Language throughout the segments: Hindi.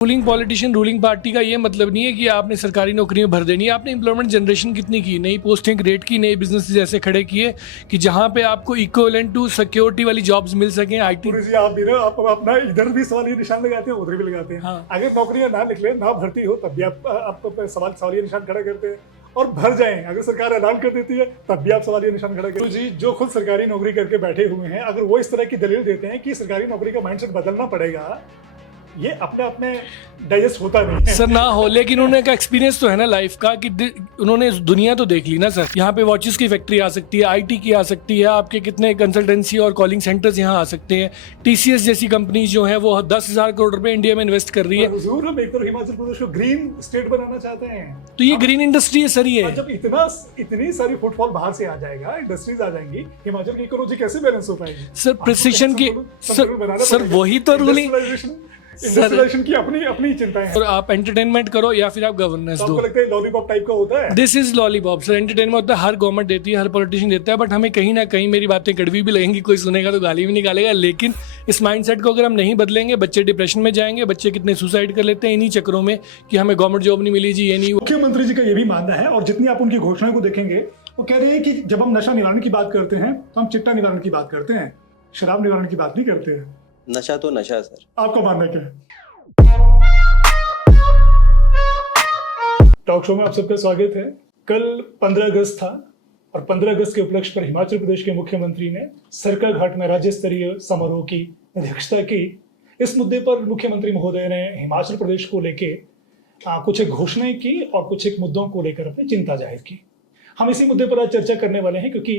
रूलिंग पॉलिटिशियन रूलिंग पार्टी का ये मतलब नहीं है कि आपने सरकारी नौकरियां भर देनी है। आपने एम्प्लॉयमेंट जनरेशन कितनी की, नई पोस्टें क्रिएट की, नए बिजनेस ऐसे खड़े किए कि जहां पे आपको इक्विवेलेंट टू सिक्योरिटी वाली जॉब्स मिल सकें। आईटी जी आप भी ना आप अपना इधर भी सवाल ये निशान लगाते हैं, उधर भी लगाते हैं। हाँ। अगर नौकरियां ना निकले, ना भर्ती हो, तब भी आप सवाल ये निशान खड़ा करते हैं। और भर जाएं, अगर सरकार ऐलान कर देती है तब भी आप सवाल ये निशान खड़ा करते हैं। तो जी जो खुद सरकारी नौकरी करके बैठे हुए हैं, अगर वो इस तरह की दलील देते हैं कि सरकारी नौकरी का माइंडसेट बदलना पड़ेगा, ये अपने अपने डाइजेस्ट होता नहीं है सर ना हो, लेकिन उन्होंने का एक्सपीरियंस तो है ना लाइफ का कि उन्होंने दुनिया तो देख ली ना सर। यहाँ पे वॉचेस की फैक्ट्री आ सकती है, आईटी की आ सकती है, आपके कितने कंसल्टेंसी और कॉलिंग सेंटर्स यहाँ आ सकते हैं। टीसीएस जैसी कंपनी जो है वो 10,000 करोड़ रुपए इंडिया में इन्वेस्ट कर रही है। हुजूर, हम एक तरफ हिमाचल प्रदेश को ग्रीन स्टेट बनाना चाहते हैं, तो ये ग्रीन इंडस्ट्री है सर। ये जब इतनी सारी फुटफॉल बाहर से आ जाएगा, इंडस्ट्रीज आ जाएंगी, हिमाचल की इकोनॉमी कैसे बैलेंस हो पाएगी? सर प्रिसिशन की सर वही तो रूलिंग इंडस्ट्रियलाइजेशन की अपनी चिंताएं हैं। और आप एंटरटेनमेंट करो या फिर आप गवर्नेंस तो दो। आपको लगता है लॉलीपॉप टाइप का होता है? This is lollipop sir. Entertainment होता है, हर गवर्नमेंट देती है, हर पॉलिटिशियन देता है, बट हमें कहीं ना कहीं मेरी बातें कड़वी भी लगेंगी, कोई सुनेगा तो गाली भी निकालेगा, लेकिन इस माइंडसेट को अगर हम नहीं बदलेंगे, बच्चे डिप्रेशन में जाएंगे। बच्चे कितने सुसाइड कर लेते हैं इन्हीं चक्रों में कि हमें गवर्नमेंट जॉब नहीं मिली जी, ये नहीं। मुख्यमंत्री जी का ये भी मानना है, और जितनी आप उनकी घोषणाओं को देखेंगे, वो कह रहे हैं कि जब हम नशा निवारण की बात करते हैं तो हम चिट्टा निवारण की बात करते हैं, शराब निवारण की बात नहीं करते हैं। नशा तो नशा सर। आपका मानना क्या है? टॉक शो में आप सबका स्वागत है। कल 15 अगस्त था और 15 अगस्त के उपलक्ष्य पर हिमाचल प्रदेश के मुख्यमंत्री ने सरका घाट में राज्य स्तरीय समारोह की अध्यक्षता की। इस मुद्दे पर मुख्यमंत्री महोदय ने हिमाचल प्रदेश को लेके कुछ एक घोषणाएं की और कुछ एक मुद्दों को लेकर अपनी चिंता जाहिर की। हम इसी मुद्दे पर आज चर्चा करने वाले हैं, क्योंकि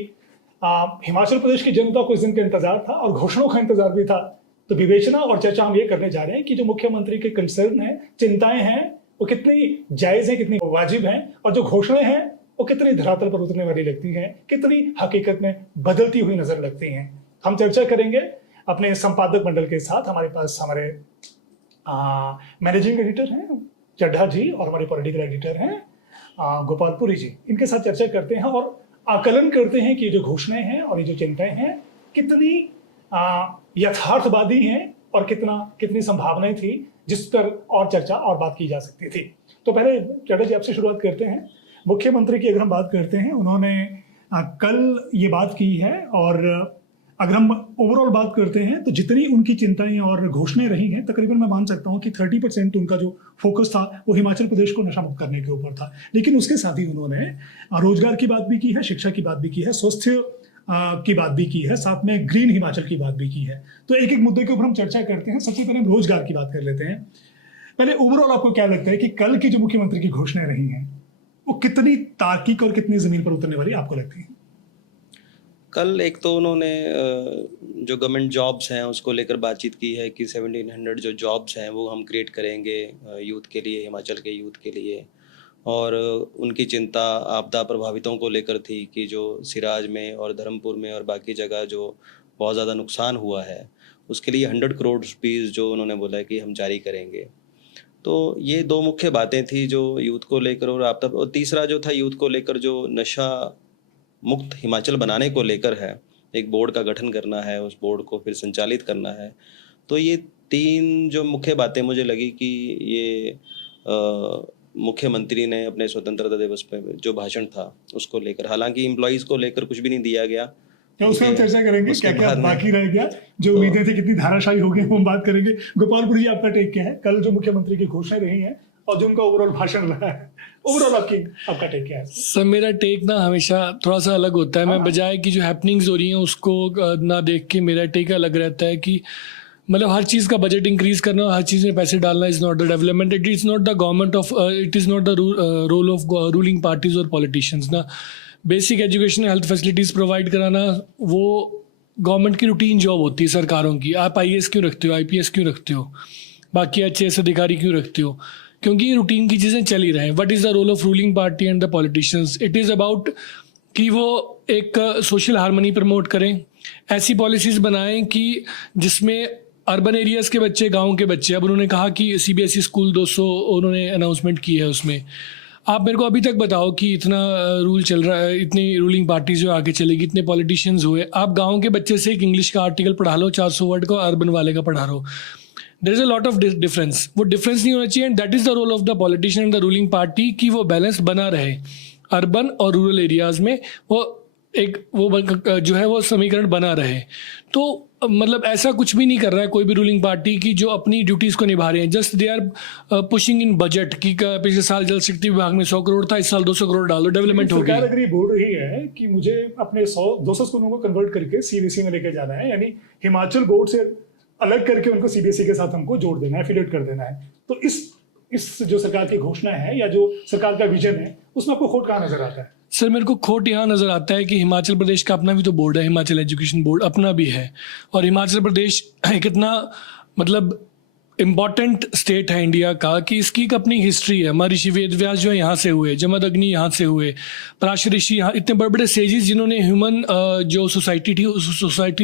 हिमाचल प्रदेश की जनता को इस दिन का इंतजार था और घोषणाओं का इंतजार भी था। तो विवेचना और चर्चा हम ये करने जा रहे हैं कि जो मुख्यमंत्री के कंसर्न है, चिंताएं हैं, वो कितनी जायज है, कितनी वाजिब हैं, और जो घोषणाएं हैं वो कितनी धरातल पर उतरने वाली लगती हैं, कितनी हकीकत में बदलती हुई नजर लगती हैं। हम चर्चा करेंगे अपने संपादक मंडल के साथ। हमारे पास हमारे मैनेजिंग एडिटर हैं चड्ढा जी और हमारे पॉलिटिकल एडिटर हैं गोपालपुरी जी। इनके साथ चर्चा करते हैं और आकलन करते हैं कि ये जो घोषणाएं हैं और ये जो चिंताएं हैं कितनी यथार्थवादी हैं और कितनी संभावनाएं थी जिस पर और चर्चा और बात की जा सकती थी। तो पहले चड्ढा जी आपसे शुरुआत करते हैं। मुख्यमंत्री की अगर हम बात करते हैं, उन्होंने कल ये बात की है, और अगर हम ओवरऑल बात करते हैं तो जितनी उनकी चिंताएं और घोषणाएं रही हैं, तकरीबन मैं मान सकता हूं कि 30% उनका जो फोकस था वो हिमाचल प्रदेश को नशा मुक्त करने के ऊपर था। लेकिन उसके साथ ही उन्होंने रोजगार की बात भी की है, शिक्षा की बात भी की है, स्वास्थ्य की बात भी की है, साथ में ग्रीन हिमाचल की बात भी की है। तो एक एक मुद्दे के ऊपर हम चर्चा करते हैं। सबसे पहले हम रोजगार की बात कर लेते हैं। पहले ओवरऑल आपको क्या लगता है कि कल की जो मुख्यमंत्री की घोषणाएं रही हैं वो कितनी तार्किक और कितनी जमीन पर उतरने वाली आपको लगती है? कल एक तो उन्होंने जो गवर्नमेंट जॉब्स हैं उसको लेकर बातचीत की है कि 1700 जो जॉब्स हैं वो हम क्रिएट करेंगे यूथ के लिए, हिमाचल के यूथ के लिए। और उनकी चिंता आपदा प्रभावितों को लेकर थी कि जो सिराज में और धर्मपुर में और बाकी जगह जो बहुत ज़्यादा नुकसान हुआ है उसके लिए 100 करोड़ रुपीज़ जो उन्होंने बोला है कि हम जारी करेंगे। तो ये दो मुख्य बातें थी जो यूथ को लेकर और आपदा, और तीसरा जो था यूथ को लेकर जो नशा मुक्त हिमाचल बनाने को लेकर है, एक बोर्ड का गठन करना है, उस बोर्ड को फिर संचालित करना है। तो ये तीन जो मुख्य बातें मुझे लगी कि ये मुख्यमंत्री ने अपने स्वतंत्रता दिवस पे जो भाषण था उसको लेकर, हालांकि एम्प्लॉइज को लेकर कुछ भी नहीं दिया गया, तो उसमें हम चर्चा करेंगे क्या क्या बाकी रह गया, जो उम्मीदें थी कितनी धाराशायी हो गई, वो हम बात करेंगे। गोपालपुर जी आपका टेक क्या है कल जो मुख्यमंत्री की घोषणाएं रही हैं और जो उनका ओवरऑल भाषण रहा है, ओवरऑल आपका टेक क्या है? सर मेरा टेक ना हमेशा थोड़ा सा अलग होता है। मैं बजाय कि जो हैपनिंग्स हो रही हैं उसको ना देख के मेरा टेक अलग रहता है कि मतलब हर चीज़ का बजट इंक्रीज करना, हर चीज़ में पैसे डालना is not the development, it is not the government of, it is not the role of ruling parties और पॉलिटिशियंस ना। Basic education, health facilities provide कराना वो गवर्नमेंट की रूटीन जॉब होती है सरकारों की। आप IAS क्यों रखते हो, IPS क्यों रखते हो, बाकी HAS अधिकारी क्यों रखते हो? क्योंकि ये रूटीन की चीज़ें चल ही रहे हैं। What is the role of ruling party and the politicians? It is about कि वो एक सोशल हार्मनी प्रमोट करें, ऐसी पॉलिसीज़ बनाएं कि जिसमें अर्बन एरियाज़ के बच्चे, गाँव के बच्चे, अब उन्होंने कहा कि CBSE स्कूल 200 उन्होंने अनाउंसमेंट की है उसमें। आप मेरे को अभी तक बताओ कि इतना रूल चल रहा है, इतनी रूलिंग पार्टीज जो आगे चलेगी, इतने पॉलिटिशियंस हुए, आप गांव के बच्चे से एक इंग्लिश का आर्टिकल पढ़ा लो 400 वर्ड का, अर्बन वाले का पढ़ा लो। There is a lot of difference. वो डिफरेंस नहीं होना चाहिए, and that is the role of the politician and the ruling party कि वो बैलेंस बना रहे अर्बन और रूरल एरियाज में. वो जो है वो समीकरण बना रहे. तो मतलब ऐसा कुछ भी नहीं कर रहा है कोई भी रूलिंग पार्टी की जो अपनी ड्यूटीज़ को निभा रहे हैं. Just they are pushing in budget कि पिछले साल जल शक्ति विभाग में 100 करोड़ था, इस साल 200 करोड़ डालो, डेवलपमेंट हो गई. सरकार अगर ये बोल रही है कि मुझे अपने 100-200 स्कूलों को कन्वर्ट करके सीबीएसई में लेके जाना है, यानी हिमाचल बोर्ड से अलग करके उनको सीबीएसई के साथ हमको जोड़ देना है, एफिलिएट कर देना है, तो इस जो सरकार की घोषणा है या जो सरकार का विजन है उसमें आपको खोट कहाँ नजर आता है? सर मेरे को खोट यहाँ नज़र आता है कि हिमाचल प्रदेश का अपना भी तो बोर्ड है, हिमाचल एजुकेशन बोर्ड अपना भी है, और हिमाचल प्रदेश एक इतना मतलब इम्पॉर्टेंट स्टेट है इंडिया का कि इसकी एक अपनी हिस्ट्री है. महर्षि वेदव्यास जो है यहाँ से हुए, जमदग्नि यहाँ से हुए, पराशर ऋषि यहाँ, इतने बड़े बड़े सेजिस जिन्होंने ह्यूमन जो सोसाइटी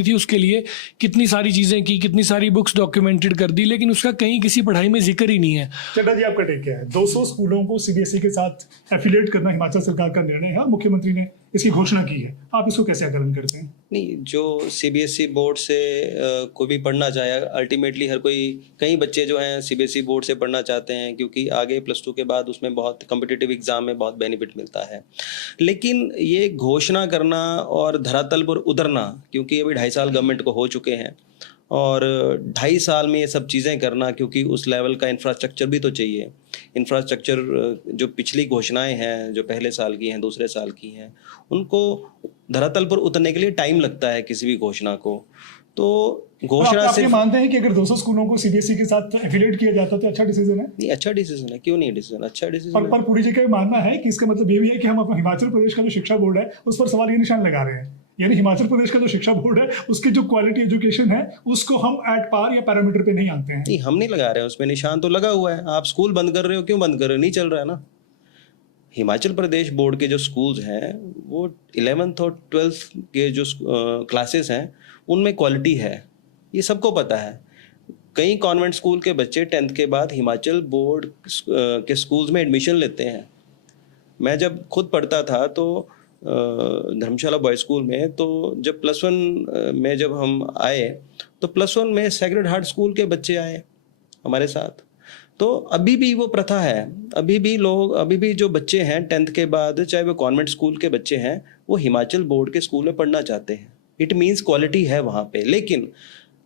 थी उसके लिए कितनी सारी चीज़ें की, कितनी सारी बुक्स डॉक्यूमेंटेड कर दी, लेकिन उसका कहीं किसी पढ़ाई में जिक्र ही नहीं है. चड्ढा जी आपका टेक क्या है? 200 स्कूलों को सीबीएसई के साथ एफिलिएट करना हिमाचल सरकार का निर्णय है, मुख्यमंत्री ने इसकी घोषणा की है, आप इसको कैसे आकलन करते हैं? नहीं, जो सीबीएसई बोर्ड से कोई भी पढ़ना चाहे, अल्टीमेटली हर कोई, कई बच्चे जो हैं सीबीएसई बोर्ड से पढ़ना चाहते हैं क्योंकि आगे +2 के बाद उसमें बहुत कम्पिटिटिव एग्जाम में बहुत बेनिफिट मिलता है. लेकिन ये घोषणा करना और धरातल पर उतरना, क्योंकि अभी 2.5 साल गवर्नमेंट को हो चुके हैं और 2.5 साल में ये सब चीज़ें करना, क्योंकि उस लेवल का इंफ्रास्ट्रक्चर भी तो चाहिए. इंफ्रास्ट्रक्चर जो पिछली घोषणाएं हैं, जो पहले साल की हैं, दूसरे साल की हैं, उनको धरातल पर उतरने के लिए टाइम लगता है किसी भी घोषणा को. तो घोषणा से मानते हैं कि अगर 200 स्कूलों को सीबीएसई के साथ एफिलिएट किया जाता तो अच्छा डिसीजन है? नहीं, अच्छा डिसीजन है, क्यों नहीं डिसीजन, अच्छा डिसीजन है. पर पूरी जगह मानना है कि इसका मतलब ये भी है कि हम हिमाचल प्रदेश का जो शिक्षा बोर्ड है उस पर सवाल ये निशान लगा रहे हैं, यानी हिमाचल प्रदेश का जो शिक्षा बोर्ड है उसकी जो क्वालिटी एजुकेशन है उसको हम एट पार या पैरामीटर पे नहीं आनते हैं. नहीं, हम नहीं लगा रहे हैं, उसमें निशान तो लगा हुआ है. आप स्कूल बंद कर रहे हो, क्यों बंद कर रहे हो? नहीं चल रहा है ना. हिमाचल प्रदेश बोर्ड के जो स्कूल्स हैं वो 11th और 12th के जो क्लासेस हैं उनमें क्वालिटी है, ये सबको पता है. कई कॉन्वेंट स्कूल के बच्चे 10th के बाद हिमाचल बोर्ड के स्कूल्स में एडमिशन लेते हैं. मैं जब खुद पढ़ता था तो धर्मशाला बॉयज स्कूल में, तो जब +1 में जब हम आए तो +1 में सैक्रेड हार्ट स्कूल के बच्चे आए हमारे साथ. तो अभी भी वो प्रथा है, अभी भी जो बच्चे हैं 10th के बाद, चाहे वो कॉन्वेंट स्कूल के बच्चे हैं, वो हिमाचल बोर्ड के स्कूल में पढ़ना चाहते हैं. इट मीन्स क्वालिटी है वहाँ पे. लेकिन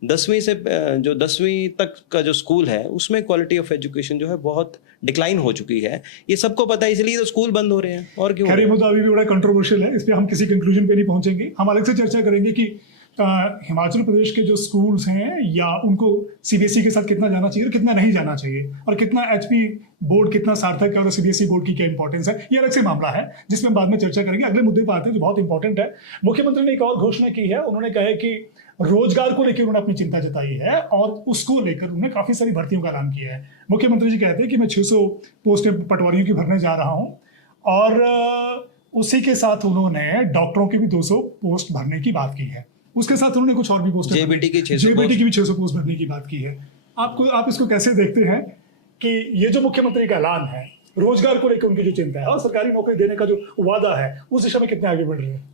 10वीं तक का जो स्कूल है उसमें क्वालिटी ऑफ एजुकेशन जो है बहुत डिक्लाइन हो चुकी है. ये सबको पता है, इसलिए तो स्कूल बंद हो रहे हैं. और क्यों? खैर ये मुद्दा अभी भी बड़ा कंट्रोवर्शियल है, इस पे हम किसी कंक्लूजन पे नहीं पहुंचेंगे. हम अलग से चर्चा करेंगे कि हिमाचल प्रदेश के जो स्कूल्स हैं या उनको सीबीएसई के साथ कितना जाना चाहिए और कितना नहीं जाना चाहिए, और कितना एचपी बोर्ड कितना सार्थक है और सीबीएसई बोर्ड की क्या इंपॉर्टेंस है, ये अलग से मामला है जिसमें हम बाद में चर्चा करेंगे. अगले मुद्दे पर आते हैं जो बहुत इंपॉर्टेंट है. मुख्यमंत्री ने एक और घोषणा की है. उन्होंने कहा है कि रोजगार को लेकर उन्होंने अपनी चिंता जताई है और उसको लेकर उन्होंने काफी सारी भर्तियों का ऐलान किया है. मुख्यमंत्री जी कहते हैं कि मैं 600 पोस्टें पटवारियों की भरने जा रहा हूं, और उसी के साथ उन्होंने डॉक्टरों की भी 200 पोस्ट भरने की बात की है. उसके साथ उन्होंने कुछ और भी पोस्ट, जेबीटी की 600 पोस्ट भरने की बात की है. आप इसको कैसे देखते हैं कि ये जो मुख्यमंत्री का ऐलान है, रोजगार को लेकर उनकी जो चिंता है और सरकारी नौकरी देने का जो वादा है, उस दिशा में कितने आगे बढ़ रहे हैं?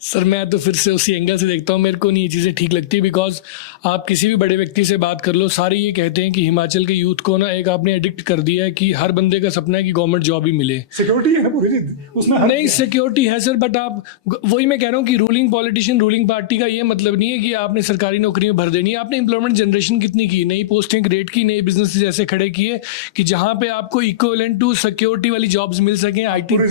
सर मैं तो फिर से उसी एंगल से देखता हूँ, मेरे को नहीं ये चीज़ें ठीक लगती. बिकॉज आप किसी भी बड़े व्यक्ति से बात कर लो, सारे ये कहते हैं कि हिमाचल के यूथ को ना एक आपने एडिक्ट कर दिया है कि हर बंदे का सपना है कि गवर्नमेंट जॉब ही मिले. सिक्योरिटी है ना पूरी चीज उसमें? नहीं, सिक्योरिटी है सर, बट आप वही मैं कह रहा हूँ कि रूलिंग पॉलिटिशियन, रूलिंग पार्टी का ये मतलब नहीं है कि आपने सरकारी नौकरी में भर देनी है. आपने एम्प्लॉयमेंट जनरेशन कितनी की, नई पोस्टें क्रिएट की, नए बिजनेस ऐसे खड़े किए कि जहाँ पे आपको इक्विवेलेंट टू सिक्योरिटी वाली जॉब्स मिल सकें. IT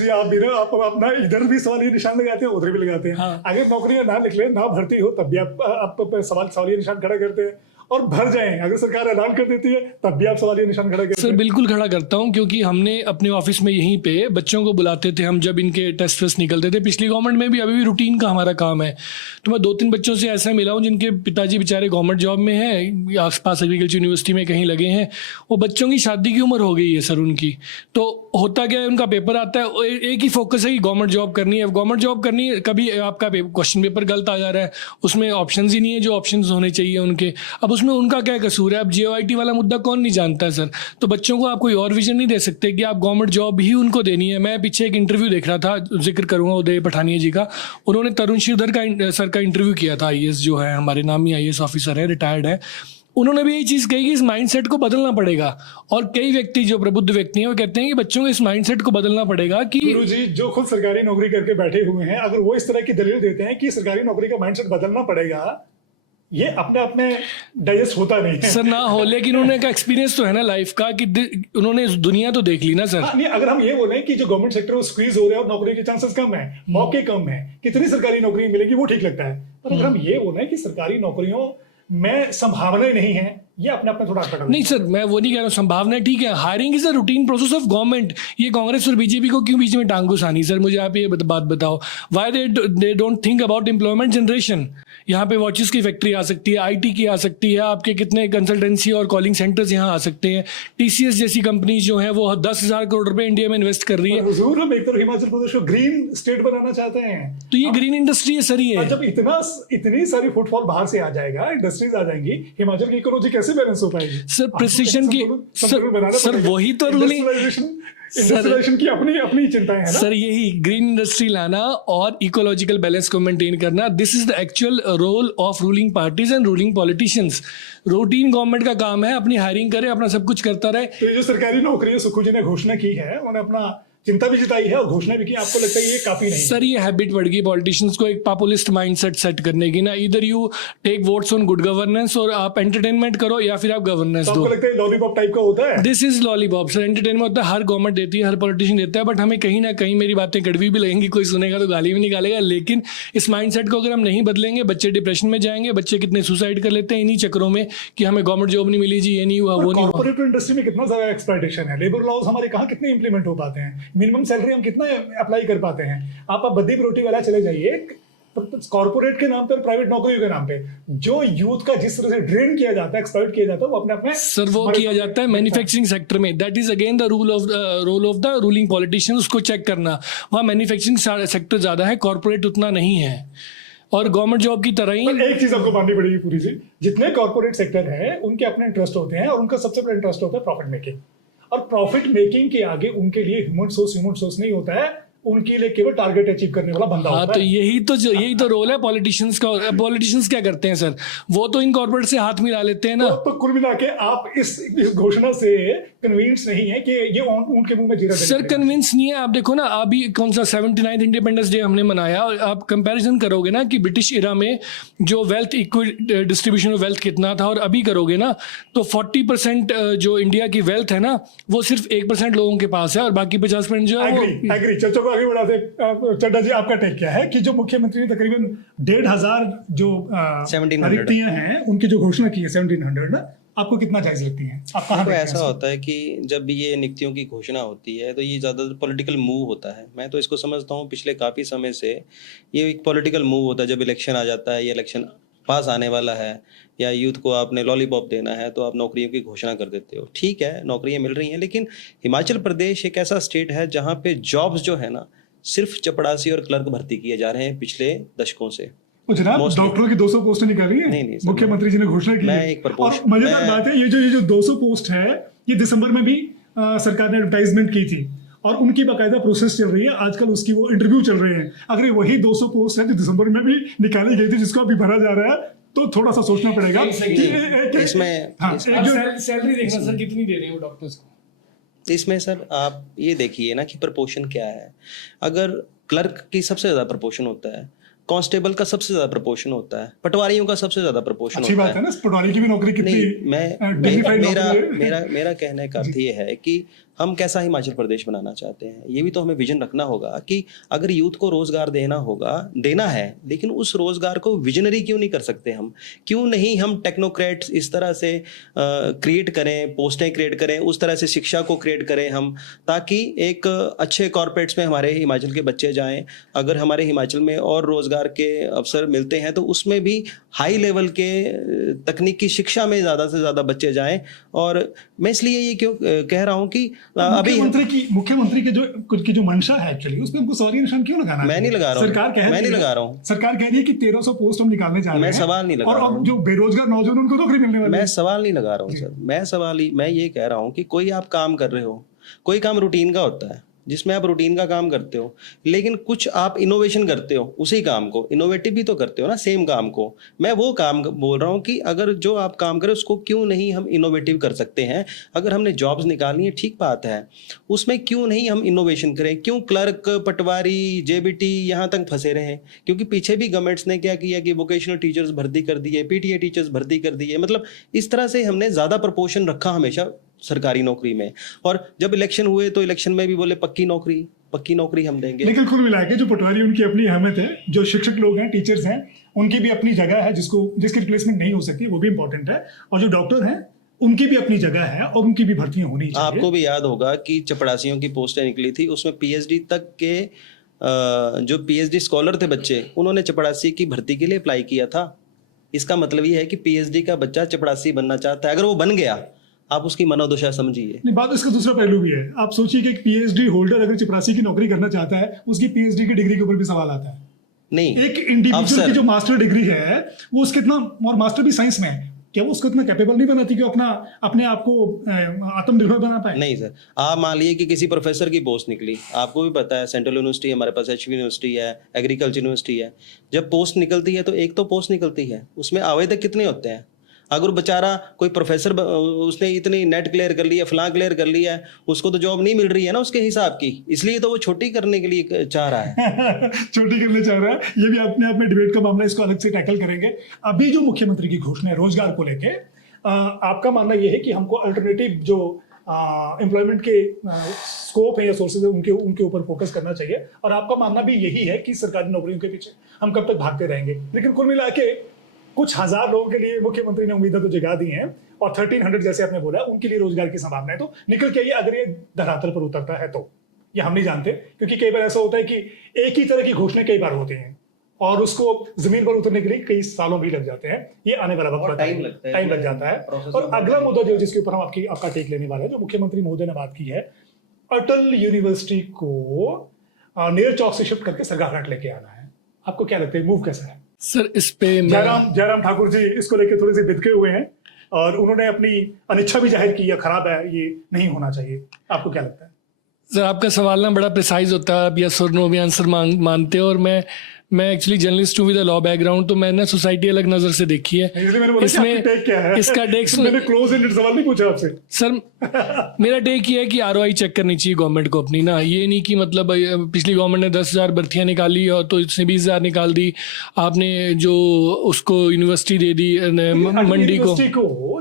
आप अपना इधर भी सवाल ये निशान लगाते हैं, उधर भी लगाते हैं. हाँ. नौकरियां ना निकले, ना भर्ती हो, तब भी आप सवालिया निशान खड़ा करते हैं, और भर जाएं अगर सरकार ऐलान कर देती है तब भी आप सवालिया निशान खड़ा करते हैं. सर बिल्कुल खड़ा करता हूं, क्योंकि हमने अपने ऑफिस में यहीं पे बच्चों को बुलाते थे हम जब इनके टेस्ट वेस्ट निकलते थे. पिछली गवर्नमेंट में भी, अभी भी रूटीन का हमारा काम है. तो मैं 2-3 बच्चों से ऐसा मिला हूं जिनके पिताजी बेचारे गवर्नमेंट जॉब में हैं, आसपास एग्रीकल्चर यूनिवर्सिटी में कहीं लगे हैं. वो बच्चों की शादी की उम्र हो गई है सर उनकी. तो होता क्या है, उनका पेपर आता है, एक ही फोकस है कि गवर्नमेंट जॉब करनी है. गवर्नमेंट जॉब करनी है, कभी आपका क्वेश्चन पेपर गलत आ जा रहा है, उसमें ऑप्शन ही नहीं है जो ऑप्शन होने चाहिए उनके. अब उसमें उनका क्या कसूर है? अब JOIT वाला मुद्दा कौन नहीं जानता है सर. तो बच्चों को आप कोई और विजन नहीं दे सकते कि आप गवर्नमेंट जॉब ही उनको देनी है. मैं पीछे एक इंटरव्यू देख रहा था, जिक्र करूंगा उदय पठानिया जी का. उन्होंने तरुण श्रीधर का सर का इंटरव्यू किया था. IAS जो है हमारे नामी IAS ऑफिसर है, रिटायर्ड है. उन्होंने भी यही चीज़ कही कि इस माइंडसेट को बदलना पड़ेगा। और कई व्यक्ति जो प्रबुद्ध व्यक्ति हैं वो कहते हैं कि बच्चों को इस माइंडसेट को बदलना पड़ेगा कि गुरुजी जो खुद सरकारी नौकरी करके बैठे हुए हैं, अगर वो इस तरह की दलील देते हैं कि सरकारी नौकरी का माइंडसेट बदलना पड़ेगा, ये अपने आप में डाइजेस्ट होता नहीं है। सर ना हो, लेकिन उन्होंने का एक्सपीरियंस तो है ना लाइफ का कि उन्होंने दुनिया तो देख ली ना सर। नहीं, अगर हम ये बोलें कि जो गवर्नमेंट सेक्टर वो स्क्वीज हो रहे हैं और नौकरी के चांसेस कम है, मौके कम है, कितनी सरकारी नौकरी मिलेगी वो ठीक लगता है। पर अगर हम ये बोलें कि सरकारी नौकरियों में संभावनाएं नहीं है, ये अपने आप में थोड़ा अटपटा नहीं सर, मैं वो नहीं कह रहा हूँ, संभावना ठीक है। Hiring is a routine process of government. ये कांग्रेस और बीजेपी को क्यों बीच में टांग घुसानी? सर मुझे आप ये बात बताओ, why they don't think about employment generation. यहाँ पे वॉचेस की फैक्ट्री आ सकती है, आईटी की आ सकती है, आपके कितने कंसल्टेंसी और कॉलिंग सेंटर्स यहाँ आ सकते हैं। टीसीएस जैसी कंपनीज जो है वो 10,000 करोड़ रुपए इंडिया में इन्वेस्ट कर रही है। हुजूर, हम एक तरफ हिमाचल प्रदेश को ग्रीन स्टेट बनाना चाहते हैं, तो ये ग्रीन इंडस्ट्री है सर। ये जब इतनी सारी फुटफॉल बाहर से आ जाएगा, इंडस्ट्रीज आ जाएंगी, हिमाचल की इकोनॉमी कैसे बैलेंस हो पाएगी? सर प्रिसिशन की सर वही तो रूलिंग इंडस्ट्रियलाइजेशन की अपनी चिंताएं हैं ना सर। यही ग्रीन इंडस्ट्री लाना और इकोलॉजिकल बैलेंस को मेंटेन करना, this is the actual role of ruling parties and ruling politicians. Routine government का काम है अपनी हायरिंग करे, अपना सब कुछ करता रहे। तो ये जो सरकारी नौकरी सुखू जी ने घोषणा की है, उन्होंने अपना चिंता भी जताई है और घोषणा भी की, आपको लगता है ये काफी नहीं? सर ये हैबिट बढ़ गई पॉलिटिशियंस को एक पॉपुलिस्ट माइंडसेट सेट करने की ना। इधर you take votes on good governance और आप एंटरटेनमेंट करो या फिर आप गवर्नेंस दो। आपको लगता है लॉलीपॉप टाइप का होता है? This is lollipop sir. Entertainment होता है, हर गवर्नमेंट देती है, हर पॉलिटिशियन देता है, बट हमें कहीं ना कहीं मेरी बातें कड़वी भी लगेंगी, कोई सुनेगा तो गाली भी निकालेगा, लेकिन इस माइंडसेट को अगर हम नहीं बदलेंगे, बच्चे डिप्रेशन में जाएंगे। बच्चे कितने सुसाइड कर लेते हैं इन्हीं चक्रों में कि हमें गवर्नमेंट जॉब नहीं मिली जी, ये नहीं हुआ, वो नहीं हुआ। कॉर्पोरेट इंडस्ट्री में कितना ज्यादा एक्सप्लॉयटेशन है, लेबर लॉज हमारे कहाँ कितने इंप्लीमेंट हो पाते हैं, मिनिमम सैलरी हम कितना अप्लाई कर पाते हैं? आप बद्दी रोटी वाला चले जाइए, कॉर्पोरेट के नाम पर, प्राइवेट नौकरियों के नाम पे जो यूथ का जिस तरह से ड्रेन किया जाता है, एक्सप्लॉइट किया जाता है, वो अपने आप में सर वो किया जाता है मैन्युफैक्चरिंग सेक्टर में। That is again the role of the ruling politicians, उसको चेक करना। वहाँ मैन्युफैक्चरिंग सेक्टर ज्यादा है, कॉर्पोरेट उतना नहीं है। और गवर्नमेंट जॉब की तरह ही एक चीज आपको माननी पड़ेगी पूरी सी, जितने कॉर्पोरेट सेक्टर है उनके अपने इंटरेस्ट होते हैं और उनका सबसे बड़ा इंटरेस्ट होता है प्रॉफिट मेकिंग। और प्रॉफिट मेकिंग के आगे उनके लिए ह्यूमन सोर्स नहीं होता है, उनके लिए केवल टारगेट अचीव करने वाला बंदा होता है। तो यही तो रोल है पॉलिटिशियंस का। पॉलिटिशियंस क्या करते हैं सर? वो तो इन कॉर्पोरेट से हाथ मिला लेते हैं ना। तो कुल मिला के आप इस घोषणा से कन्विंस नहीं है कि ये उनके मुंह में जीरा सर कन्विंस नहीं है। आप देखो ना, अभी कौन सा 79th इंडिपेंडेंस डे हमने मनाया, और आप कंपैरिजन करोगे ना कि ब्रिटिश इरा में जो wealth equal distribution of wealth कितना था और अभी करोगे ना, तो 40% जो इंडिया की वेल्थ है ना, वो सिर्फ 1% लोगों के पास है और बाकी 50% जो है वो एग्री। चलो आगे बढ़ाते। चड्डा जी, आपका टेक क्या है कि जो मुख्यमंत्री ने तकरीबन 1,500 जो 1700 रिक्तियां हैं उनकी जो घोषणा की है 1700 ना, आपको कितना जायज लगती है? आप कहाँ तो देखते हैं ऐसा इसको? होता है कि जब ये नियुक्तियों की घोषणा होती है तो ये ज़्यादातर पॉलिटिकल मूव होता है। मैं तो इसको समझता हूँ पिछले काफ़ी समय से ये एक पॉलिटिकल मूव होता है। जब इलेक्शन आ जाता है, ये इलेक्शन पास आने वाला है या यूथ को आपने लॉलीपॉप देना है तो आप नौकरियों की घोषणा कर देते हो। ठीक है, नौकरियाँ मिल रही हैं, लेकिन हिमाचल प्रदेश एक ऐसा स्टेट है जहाँ पे जॉब्स जो है ना, सिर्फ चपड़ासी और क्लर्क भर्ती किए जा रहे हैं पिछले दशकों से। जनाब, डॉक्टरों की 200 पोस्टें निकाली है, नहीं, सर, मुख्यमंत्री जी ने घोषणा की मैं है। एक प्रपोज- और मजेदार बात है, ये जो 200 पोस्ट है, ये दिसंबर में भी सरकार ने एडवर्टाइजमेंट की थी और उनकी बाकायदा प्रोसेस चल रही है। आजकल उसकी वो इंटरव्यू चल रहे हैं। अगर ये वही 200 पोस्ट है जो दिसंबर में भी निकाली गई थी, जिसको अभी भरा जा रहा है, तो थोड़ा सा सोचना पड़ेगा सैलरी देखना सर कितनी दे रहे हैं वो डॉक्टर्स को। इसमें सर आप ये देखिए ना कि प्रपोर्शन क्या है। अगर क्लर्क की सबसे ज्यादा प्रपोर्शन होता है, कांस्टेबल का सबसे ज्यादा प्रपोर्शन होता है, पटवारियों का सबसे ज्यादा प्रपोर्शन होता है। अच्छी बात है ना, पटवारी की भी नौकरी कितनी नहीं, मेरा कहने का अर्थ ये है कि हम कैसा हिमाचल प्रदेश बनाना चाहते हैं। ये भी तो हमें विजन रखना होगा कि अगर यूथ को रोजगार देना है, लेकिन उस रोजगार को विजनरी क्यों नहीं कर सकते हम? क्यों नहीं हम टेक्नोक्रेट्स इस तरह से क्रिएट करें, पोस्टें क्रिएट करें, उस तरह से शिक्षा को क्रिएट करें हम, ताकि एक अच्छे कॉर्पोरेट्स में हमारे हिमाचल के बच्चे जाएं। अगर हमारे हिमाचल में और रोजगार के अवसर मिलते हैं तो उसमें भी हाई लेवल के तकनीकी शिक्षा में ज़्यादा से ज़्यादा बच्चे जाएं। और मैं इसलिए ये क्यों कह रहा हूँ कि अभी मुख्यमंत्री की जो मंशा है एक्चुअली, उस पे हमको सवालिया निशान क्यों लगाना है? मैं नहीं लगा रहा हूँ, सरकार कह रही है कि 1300 पोस्ट हम निकालने जा रहे हैं। मैं सवाल नहीं लगा रहा हूँ। और जो बेरोजगार नौजवान उनको नौकरी मिलने वाली है। मैं सवाल नहीं लगा रहा हूँ सर। मैं ये कह रहा हूँ कि कोई आप काम कर रहे हो, कोई काम रूटीन का होता है, जिसमें आप रूटीन का काम करते हो, लेकिन कुछ आप इनोवेशन करते हो उसी काम को, इनोवेटिव भी तो करते हो ना सेम काम को। मैं वो काम बोल रहा हूँ कि अगर जो आप काम करें उसको क्यों नहीं हम इनोवेटिव कर सकते हैं। अगर हमने जॉब्स निकालनी है ठीक बात है, उसमें क्यों नहीं हम इनोवेशन करें, क्यों क्लर्क, पटवारी, जेबीटी यहाँ तक फंसे रहे। क्योंकि पीछे भी गवर्नमेंट्स ने क्या किया कि वोकेशनल टीचर्स भर्ती कर दिए, पीटीए टीचर्स भर्ती कर दिए, मतलब इस तरह से हमने ज़्यादा प्रपोर्शन रखा हमेशा सरकारी नौकरी में। और जब इलेक्शन हुए तो इलेक्शन में भी बोले पक्की नौकरी हम देंगे। लेकिन कुल मिला के जो पटवारी उनकी अपनी अहमियत है, जो शिक्षक लोग हैं, टीचर्स हैं, उनकी भी अपनी जगह है जिसकी रिप्लेसमेंट नहीं हो सकती, वो भी इंपॉर्टेंट है। और जो डॉक्टर हैं उनकी भी अपनी जगह है और उनकी भी भर्तियां होनी चाहिए। आपको भी याद होगा कि चपड़ासियों की पोस्टें निकली थी, उसमें पीएचडी तक के जो पीएचडी स्कॉलर थे बच्चे, उन्होंने चपड़ासी की भर्ती के लिए अप्लाई किया था। इसका मतलब ये है कि पीएचडी का बच्चा चपड़ासी बनना चाहता है, अगर वो बन गया आप उसकी मनोदशा समझिए। नहीं, बात इसका दूसरा पहलू भी है। आप सोचिए कि एक पीएचडी होल्डर अगर चपरासी की नौकरी करना चाहता है, उसकी पीएचडी की डिग्री के ऊपर भी सवाल आता है। नहीं, एक इंडिविजुअल की जो मास्टर डिग्री है वो उसके इतना, और मास्टर भी साइंस में है, क्या वो उसको इतना कैपेबल नहीं बनाती कि अपने आप को आत्मनिर्भर बना पाए? नहीं सर, आप मान लीजिए कि किसी प्रोफेसर की पोस्ट निकली, आपको भी पता है सेंट्रल यूनिवर्सिटी हमारे पास, एचवी यूनिवर्सिटी है, एग्रीकल्चर यूनिवर्सिटी है। जब पोस्ट निकलती है तो एक तो पोस्ट निकलती है, उसमें आवेदक कितने होते हैं। अगर बेचारा कोई प्रोफेसर उसने इतनी नेट क्लियर कर लिया, फलां क्लियर कर लिया है, उसको तो जॉब नहीं मिल रही है ना उसके हिसाब की, इसलिए तो वो छोटी करने के लिए चाह रहा है। छोटी करना चाह रहा है, ये भी अपने आप में डिबेट का मामला, इसको अलग से टैकल करेंगे। अभी जो मुख्यमंत्री की घोषणा है रोजगार को लेके, आपका मानना यह है कि हमको अल्टरनेटिव जो एम्प्लॉयमेंट के स्कोप है या सोर्सेज है उनके ऊपर फोकस करना चाहिए, और आपका मानना भी यही है कि सरकारी नौकरियों के पीछे हम कब तक भागते रहेंगे। लेकिन कुल मिला के कुछ हजार लोगों के लिए मुख्यमंत्री ने उम्मीदें तो जगा दी हैं, और 1300 जैसे आपने बोला उनके लिए रोजगार की संभावना है। तो निकल के आइए, अगर ये धरातल पर उतरता है तो, ये हम नहीं जानते, क्योंकि कई बार ऐसा होता है कि एक ही तरह की घोषणा कई बार होती हैं और उसको जमीन पर उतरने के लिए कई सालों भी लग जाते हैं। ये आने वाला वक्त टाइम लग जाता है। और अगला मुद्दा जो जिसके ऊपर हम आपका टेक लेने वाले हैं, जो मुख्यमंत्री महोदय ने बात की है, अटल यूनिवर्सिटी को नेर चौक से शिफ्ट करके सरगाघाट लेके आना है। आपको क्या लगता है, मूव कैसा है? सर इस पे जयराम ठाकुर जी इसको लेके थोड़े से बिदके हुए हैं और उन्होंने अपनी अनिच्छा भी जाहिर की, या खराब है, ये नहीं होना चाहिए। आपको क्या लगता है? सर आपका सवाल ना बड़ा प्रिसाइज होता है, आप यस और नो भी आंसर मानते हो, और मैं एक्चुअली जर्नलिस्ट हूँ विद लॉ बैकग्राउंड, तो मैंने सोसाइटी अलग नज़र से देखी है। इसमें क्या है? इसका टेक मैंने क्लोज एंडेड सवाल नहीं पूछा आपसे सर। मेरा टेक ये है कि आरओआई चेक करनी चाहिए गवर्नमेंट को अपनी ना, ये नहीं कि मतलब पिछली गवर्नमेंट ने 10,000 भर्तियाँ निकाली और तो इसने 20,000 निकाल दी, आपने जो उसको यूनिवर्सिटी दे दी मंडी को,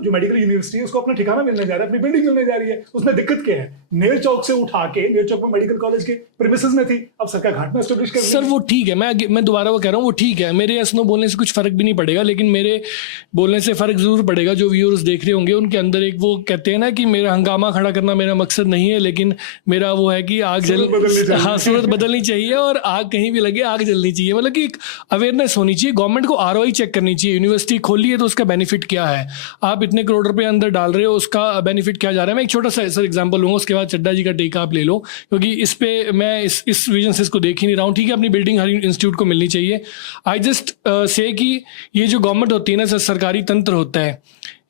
जो मेडिकल यूनिवर्सिटी है उसको अपना ठिकाना मिलने जा रहा है, अपनी बिल्डिंग मिलने जा रही है। उसमें दिक्कत क्या है? नेर चौक से उठा के, नेर चौक में मेडिकल कॉलेज के प्रीमिसेस में थी, अब सरकार घाट में एस्टेब्लिश कर। सर वो ठीक है, मैं दोबारा वो कह रहा हूँ, वो ठीक है, मेरे यस नो बोलने से कुछ फर्क भी नहीं पड़ेगा, लेकिन मेरे बोलने से फर्क जरूर पड़ेगा। जो व्यूअर्स देख रहे होंगे उनके अंदर एक वो कहते हैं ना कि मेरा हंगामा खड़ा करना मेरा मकसद नहीं है, लेकिन मेरा वो है कि आग सूरत बदलनी चाहिए और आग कहीं भी लगे आग जलनी चाहिए। मतलब कि एक अवेयरनेस होनी चाहिए, गवर्नमेंट को आरओआई चेक करनी चाहिए। यूनिवर्सिटी खोली है तो उसका बेनिफिट क्या है, आप इतने करोड़ रुपए अंदर डाल रहे हो, उसका बेनिफिट क्या जा रहा है। मैं एक छोटा सा सर एग्जांपल लूँगा, उसके बाद चड्डा जी का टेक आप ले लो, क्योंकि इस पे मैं इस विजन से इसको देख ही नहीं रहा हूँ। ठीक है, अपनी बिल्डिंग हर इंस्टीट्यूट को मिलनी चाहिए। आई जस्ट से कि ये जो गवर्नमेंट होती है ना सर, सरकारी तंत्र होता है,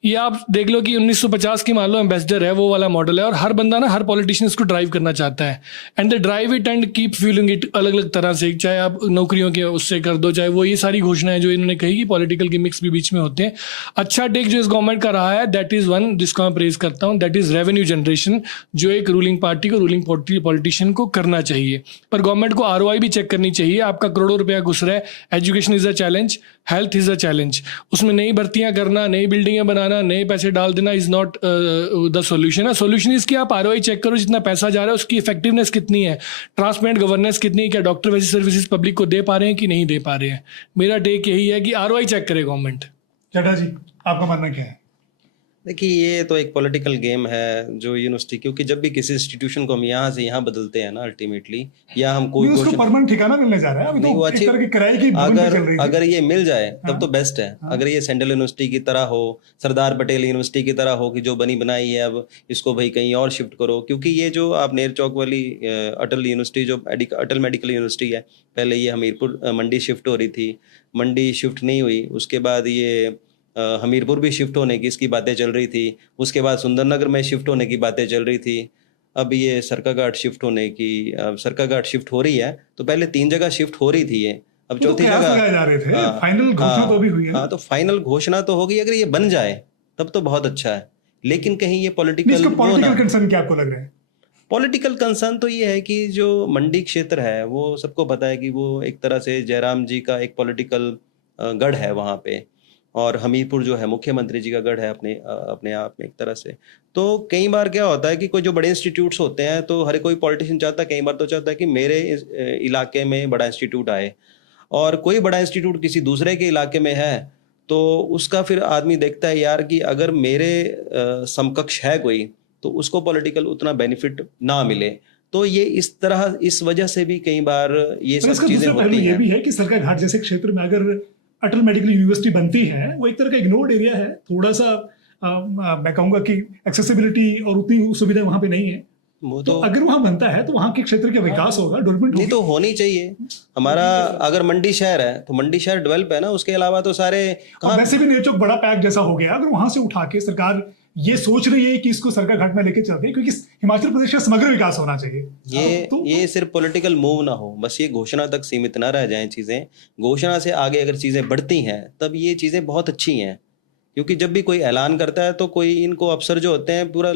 ये आप देख लो कि 1950 की मान लो एम्बेसडर है, वो वाला मॉडल है, और हर बंदा ना, हर पॉलिटिशियन इसको ड्राइव करना चाहता है, and they drive it and keep fuelling it अलग अलग तरह से, चाहे आप नौकरियों के उससे कर दो, चाहे वो ये सारी घोषणाएं जो इन्होंने कही कि पॉलिटिकल गिमिक्स भी बीच में होते हैं। अच्छा टेक जो इस गवर्नमेंट का रहा है, दैट इज़ वन जिसको मैं प्रेज करता हूँ, दैट इज़ रेवेन्यू जनरेशन, जो एक रूलिंग पार्टी को, रूलिंग पॉलिटिशियन को करना चाहिए। पर गवर्नमेंट को आरओआई भी चेक करनी चाहिए। आपका करोड़ों रुपया घुस रहा है, education is a challenge, health is a challenge, उसमें नई भर्तियां करना, नई बिल्डिंगें बनाना, नए पैसे डाल देना is not the solution. Solution is कि आप आरओआई चेक करो, जितना पैसा जा रहा है उसकी इफेक्टिवनेस कितनी है, ट्रांसपेरेंट गवर्नेंस कितनी है, क्या डॉक्टर वैसी सर्विसेज पब्लिक को दे पा रहे हैं कि नहीं दे पा रहे हैं। मेरा टेक यही है कि आरओआई चेक करे गवर्नमेंट। चड्ढा जी आपका मानना क्या है? देखिए, ये तो एक पॉलिटिकल गेम है जो यूनिवर्सिटी, क्योंकि जब भी किसी इंस्टीट्यूशन को हम यहाँ से यहाँ बदलते हैं ना, अल्टीमेटली या हम कोई उसको परमानेंट ठिकाना मिलने जा रहा है। अभी नहीं, तो वो एक अच्छी, तरह की किराए की भूल चल रही थी। अगर ये मिल जाए तब तो बेस्ट है। अगर ये सेंट्रल यूनिवर्सिटी की तरह हो, सरदार पटेल यूनिवर्सिटी की तरह हो कि जो बनी बनाई है, अब इसको भाई कहीं और शिफ्ट करो। क्योंकि ये जो आप नेर चौक वाली अटल यूनिवर्सिटी, जो अटल मेडिकल यूनिवर्सिटी है, पहले ये हमीरपुर मंडी शिफ्ट हो रही थी, मंडी शिफ्ट नहीं हुई, उसके बाद ये हमीरपुर भी शिफ्ट होने की इसकी बातें चल रही थी, उसके बाद सुंदरनगर में शिफ्ट होने की बातें चल रही थी। अब ये सरकाघाट शिफ्ट होने की सरकाघाट शिफ्ट हो रही है, तो पहले 3 जगह शिफ्ट हो रही थी ये, अब तो चौथी कयास जगह। लगाए जा रहे थे, हाँ, फाइनल घोषणा तो अभी हुई है ना? हाँ, तो फाइनल घोषणा तो होगी, अगर ये बन जाए तब तो बहुत अच्छा है, लेकिन कहीं ये नहीं, पॉलिटिकल इसका वो पॉलिटिकल ना, कंसर्न क्या आपको लग रहा है? पॉलिटिकल कंसर्न तो ये है कि जो मंडी क्षेत्र है वो सबको पता है कि वो एक तरह से जयराम जी का एक पॉलिटिकल गढ़ है वहाँ पे, और हमीरपुर जो है मुख्यमंत्री जी का गढ़ है अपने आप में एक तरह से। तो कई बार क्या होता है कि कोई जो बड़े इंस्टीट्यूट्स होते हैं, तो हर कोई पॉलिटिशियन चाहता है, कई बार तो चाहता है कि मेरे इलाके में बड़ा इंस्टीट्यूट आए, और कोई बड़ा इंस्टीट्यूट किसी दूसरे के इलाके में है, तो उसका फिर आदमी देखता है यार कि अगर मेरे समकक्ष है कोई, तो उसको पॉलिटिकल उतना बेनिफिट ना मिले। तो ये इस तरह, इस वजह से भी कई बार ये पर सब इसका चीजें दूसरा पहलू होती ये हैं। भी है कि सरकाघाट जैसे क्षेत्र में अगर अटल मेडिकल यूनिवर्सिटी बनती है, वो एक तरह का इग्नोर्ड एरिया है, थोड़ा सा मैं कहूंगा कि एक्सेसिबिलिटी और उतनी सुविधा वहां पे नहीं है। वो तो तो अगर वहां बनता है तो वहां के क्षेत्र का विकास होगा, डेवलपमेंट नहीं होगी। तो होनी चाहिए। हमारा अगर मंडी शहर है तो मंडी शहर डेवलप है ना, उसके अलावा तो सारे और कहाँ। वैसे भी नेचौक बड़ा पैक जैसा हो गया, अगर वहां से उठा के सरकार ये सोच रही है कि इसको सरकाघाट में लेके चलते हैं, क्योंकि हिमाचल प्रदेश का समग्र विकास होना चाहिए। ये सिर्फ पॉलिटिकल मूव ना हो, बस ये घोषणा तक सीमित ना रह जाएं चीजें। घोषणा से आगे अगर चीजें बढ़ती हैं तब ये चीजें बहुत अच्छी हैं, क्योंकि जब भी कोई ऐलान करता है तो कोई इनको अफसर जो होते हैं पूरा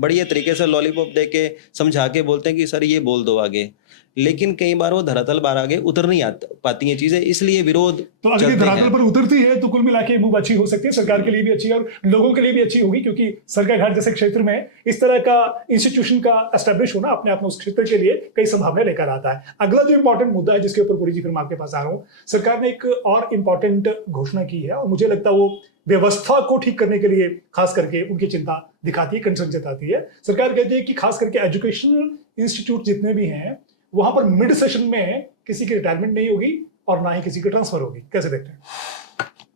बढ़िया तरीके से लॉलीपॉप दे के समझा के बोलते हैं कि सर ये बोल दो आगे, लेकिन कई बार वो धरातल बार आगे उतर नहीं पाती हैं चीजें, इसलिए विरोध तो अगर ये चलते धरातल हैं। पर उतरती है तो कुल मिला के मूव अच्छी हो सकती है, सरकार के लिए भी अच्छी है और लोगों के लिए भी अच्छी होगी, क्योंकि सरकाघाट जैसे क्षेत्र में इस तरह का इंस्टीट्यूशन का एस्टेब्लिश होना अपने आप में उस क्षेत्र के लिए कई संभावनाएं लेकर आता है। अगला जो इंपॉर्टेंट मुद्दा है जिसके ऊपर पूरी जी फिर मैं आपके पास आ रहा हूँ, सरकार ने एक और इंपॉर्टेंट घोषणा की है और मुझे लगता है वो व्यवस्था को ठीक करने के लिए खास करके उनकी चिंता दिखाती है, कंसर्न जताती है। सरकार कहती है कि खास करके एजुकेशनल इंस्टीट्यूट जितने भी हैं वहां पर मिड सेशन में किसी की रिटायरमेंट नहीं होगी और ना ही किसी की ट्रांसफर होगी। कैसे देखते हैं?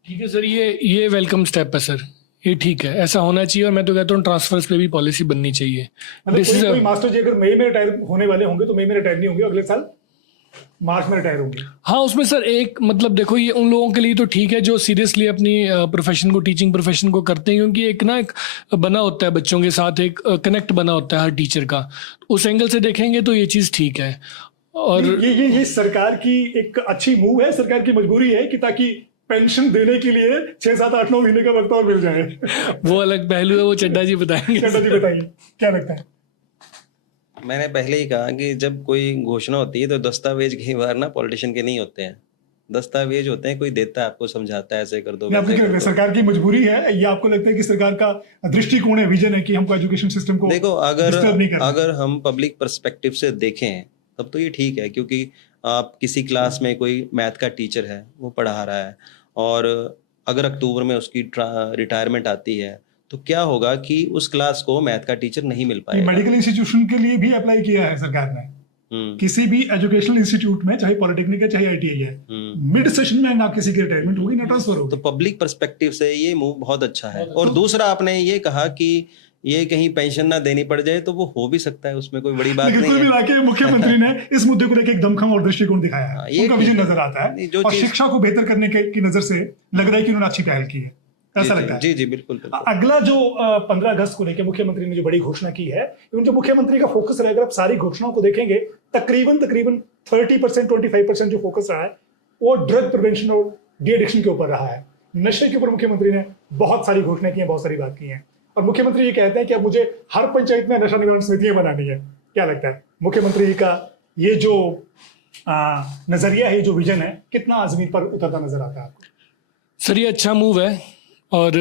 ठीक है सर, ये वेलकम स्टेप है सर, ये ठीक है, ऐसा होना चाहिए। और मैं तो कहता हूँ ट्रांसफर्स पे भी पॉलिसी बननी चाहिए। मतलब कोई मास्टर जी अगर मई में रिटायर होने वाले होंगे तो मई में रिटायर नहीं होंगे, अगले साल मार्च में रिटायर होंगे। हाँ, उसमें सर एक मतलब देखो, ये उन लोगों के लिए तो ठीक है जो सीरियसली अपनी प्रोफेशन को, टीचिंग प्रोफेशन को करते हैं, क्योंकि एक बना होता है बच्चों के साथ, एक कनेक्ट बना होता है हर टीचर का। उस एंगल से देखेंगे तो ये चीज़ ठीक है। और ये सरकार की एक अच्छी मूव है, सरकार की मजबूरी है कि ताकि पेंशन देने के लिए 6, 7, 8, 9 महीने का वक्त और मिल जाए। वो अलग पहलू है, वो चड्डा जी बताएंगे। चड्डा जी बताइए क्या लगता है? मैंने पहले ही कहा कि जब कोई घोषणा होती है तो दस्तावेज कई बार ना पॉलिटिशियन के नहीं होते हैं, दस्तावेज होते हैं कोई देता है आपको, समझाता है ऐसे कर दो आपको क्या लगता है, सरकार की मजबूरी है या आपको लगता है कि सरकार का दृष्टिकोण है, विजन है कि हमको एजुकेशन सिस्टम को देखो, disturb नहीं करना? अगर हम पब्लिक पर्सपेक्टिव से देखें तब तो ये ठीक है, क्योंकि आप किसी क्लास में कोई मैथ का टीचर है, वो पढ़ा रहा है, और अगर अक्टूबर में उसकी रिटायरमेंट आती है तो क्या होगा कि उस क्लास को मैथ का टीचर नहीं मिल पाएगा। मेडिकल इंस्टीट्यूशन के लिए भी अप्लाई किया है सरकार ने, किसी भी एजुकेशनल इंस्टीट्यूट में, चाहे पॉलिटेक्निक है चाहे आईटीआई है, मिड सेशन में ना किसी की रिटायरमेंट होगी ना ट्रांसफर होगी। तो पब्लिक पर्सपेक्टिव से ये मूव बहुत अच्छा है। और दूसरा आपने ये कहा कि ये कहीं पेंशन ना देनी पड़ जाए, तो वो हो भी सकता है, उसमें कोई बड़ी बात लेकिन नहीं कुल है। मिला के मुख्यमंत्री ने इस मुद्दे को लेकर एक दमखम और दृष्टिकोण दिखाया है, ये उनका ठीक विजन है। नजर आता नहीं, है जो और चीज- शिक्षा को बेहतर करने की नजर से लग रहा है कि उन्होंने अच्छी पहल की है, ऐसा लगता है। जी जी बिल्कुल बिल्कुल। अगला जो 15 अगस्त को लेकर मुख्यमंत्री ने जो बड़ी घोषणा की है, उनके मुख्यमंत्री का फोकस रहेगा, अगर आप सारी घोषणाओं को देखेंगे तकरीबन 30%, 25% जो फोकस रहा है वो ड्रग प्रिवेंशन और डी एडिक्शन के ऊपर रहा है। नशे के ऊपर मुख्यमंत्री ने बहुत सारी घोषणाएं की हैं, बहुत सारी बात की हैं, और मुख्यमंत्री ये कहते हैं कि अब मुझे हर पंचायत में नशा निवारण समितियां बनानी है। क्या लगता है मुख्यमंत्री का ये जो नजरिया है, जो विजन है, कितना जमीन पर उतरता नजर आता है आपको? सर ये अच्छा मूव है, और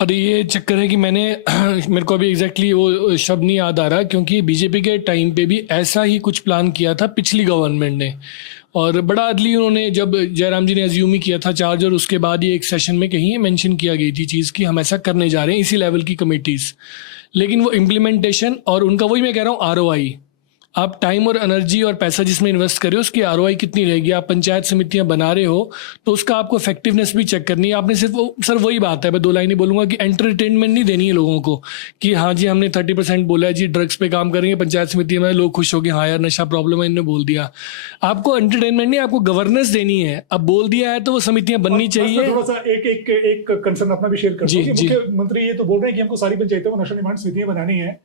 पर ये चक्कर है कि मेरे को अभी एग्जैक्टली वो शब्द नहीं याद आ रहा, क्योंकि बीजेपी के टाइम पे भी ऐसा ही कुछ प्लान किया था पिछली गवर्नमेंट ने, और बड़ा अदली उन्होंने, जब जयराम जी ने अज्यूम ही किया था चार्ज, और उसके बाद ये एक सेशन में कहीं मेंशन किया गई थी चीज़ कि हम ऐसा करने जा रहे हैं, इसी लेवल की कमिटीज़। लेकिन वो इम्प्लीमेंटेशन और उनका, वही मैं कह रहा हूँ, आरओआई, आप टाइम और एनर्जी और पैसा जिसमें इन्वेस्ट कर रहे हो उसकी आरओआई कितनी रहेगी। आप पंचायत समितियां बना रहे हो तो उसका आपको इफेक्टिवनेस भी चेक करनी है। आपने सिर्फ सर वही बात है, मैं 2 लाइनें बोलूँगा कि एंटरटेनमेंट नहीं देनी है लोगों को कि हाँ जी हमने 30% बोला है जी ड्रग्स पे काम करेंगे पंचायत समिति में, लोग खुश हो गए, हाँ यार नशा प्रॉब्लम है, इन्होंने बोल दिया। आपको एंटरटेनमेंट नहीं, आपको गवर्नेंस देनी है। अब बोल दिया है तो वो समितियां बननी चाहिए। थोड़ा सा एक कंसर्न अपना भी शेयर कर दूं कि मुख्यमंत्री ये तो बोल रहे हैं कि हमको सारी पंचायतों में नशा निवारण समितियां बनानी है,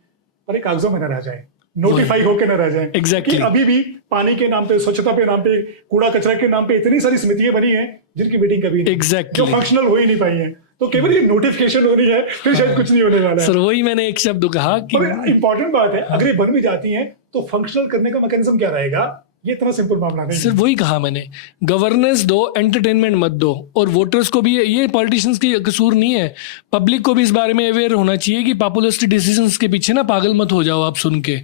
और एक कागजों में न रह जाए, नोटिफाई होके न रह जाए। Exactly. कि अभी भी पानी के नाम पे, स्वच्छता के नाम पे, कूड़ा कचरा के नाम पे इतनी सारी समितियां बनी हैं जिनकी मीटिंग कभी नहीं, Exactly. जो फंक्शनल हो ही नहीं पाई हैं। तो केवल ये नोटिफिकेशन होनी है, फिर शायद कुछ नहीं होने वाला है। सर वही मैंने एक शब्द कहा कि इंपॉर्टेंट बात है, अगर ये बन भी जाती हैं तो फंक्शनल करने का मैकेनिज्म क्या रहेगा? ये इतना सिंपल मामला नहीं सिर्फ है। वही कहा मैंने, गवर्नेंस दो, एंटरटेनमेंट मत दो। और वोटर्स को भी ये पॉलिटिशियंस की कसूर नहीं है, पब्लिक को भी इस बारे में अवेयर होना चाहिए कि पॉपुलिस्टिक डिसीजंस के पीछे ना पागल मत हो जाओ आप सुन के।